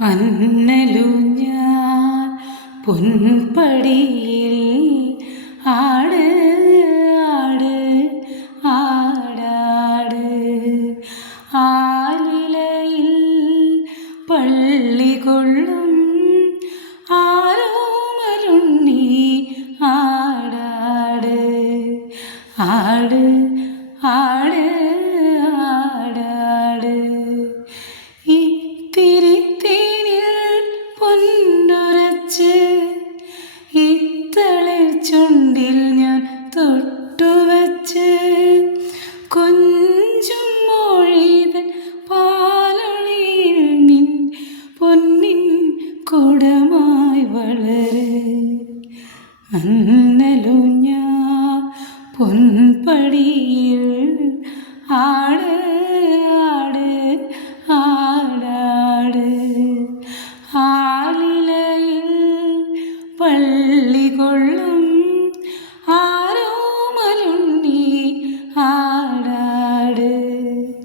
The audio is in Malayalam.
അന്നലുഞ്ഞാൽ പൊൻപടിയിൽ ആട് ആട് ആടാട് ആലിലയിൽ പള്ളി കൊള്ളും ആരോമലുണ്ണി ആടാട് ആട് ആട് ആടാട് ഇത്തിരി ഇത്തളിർ ചുണ്ടിൽ ഞാൻ തൊട്ടുവച്ച് കൊഞ്ചും മൊഴിതൻ പാലൊളിയിൽ നിൻ പൊന്നിൻ കുടമായി വളര് അന്നലുഞ്ഞാൽ പൊൻപടിയിൽ